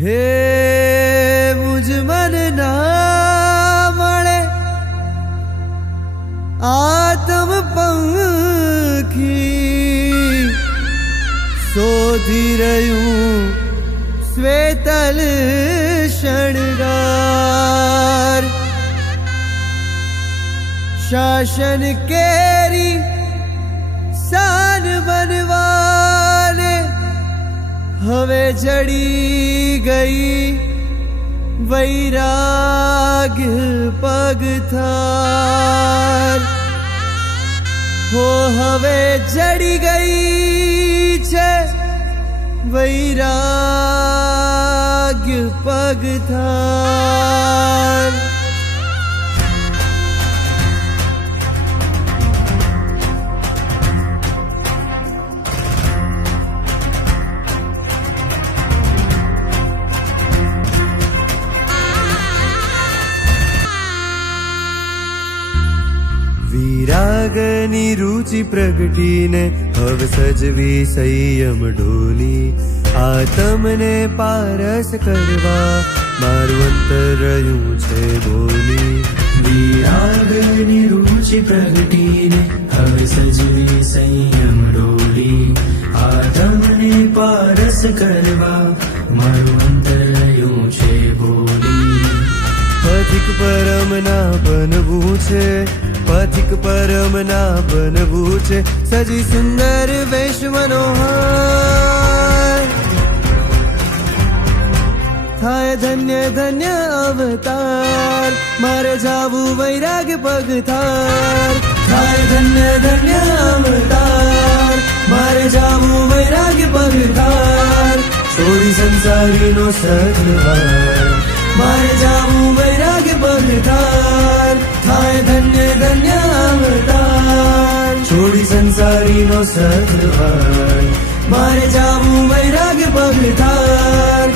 હે મુજ મન ના મળે આત્મ પંખી શોધી રહ્યું શ્વેતલ શણગાર શાસન કેરી શાન બનવાને હવે જડી ગઈ વૈરાગ્ય પગથાર હો હવે જડી ગઈ છે વૈરાગ્ય પગથાર વિરાગની રુચિ પ્રગટીને હવે સજવી સંયમ ઢોલી આતમને પારસ કરવા મારું અંતર રહ્યું છે બોલી વિરાગની રુચિ પ્રગટીને હવે સજવી સંયમ ઢોલી આતમને પારસ કરવા મારું અંતર રહ્યું છે બોલી પથિક પરમ ના બનવું છે પથિક પરમ ના બનવું છે સજી સુંદર વેશ મનોહર થાય ધન્ય ધન્ય અવતાર મારે જાવું વૈરાગ્ય પગથાર થાય ધન્ય ધન્ય અવતાર મારે જાવું વૈરાગ્ય પગથાર છોડી સંસારીનો સદવાર મારે જાવું વૈરાગ્ય પગથાર થાય ધન્ય ધન્ય અવતાર છોડી સંસારીનો સદવાર મારે જાવું વૈરાગ્ય પગથાર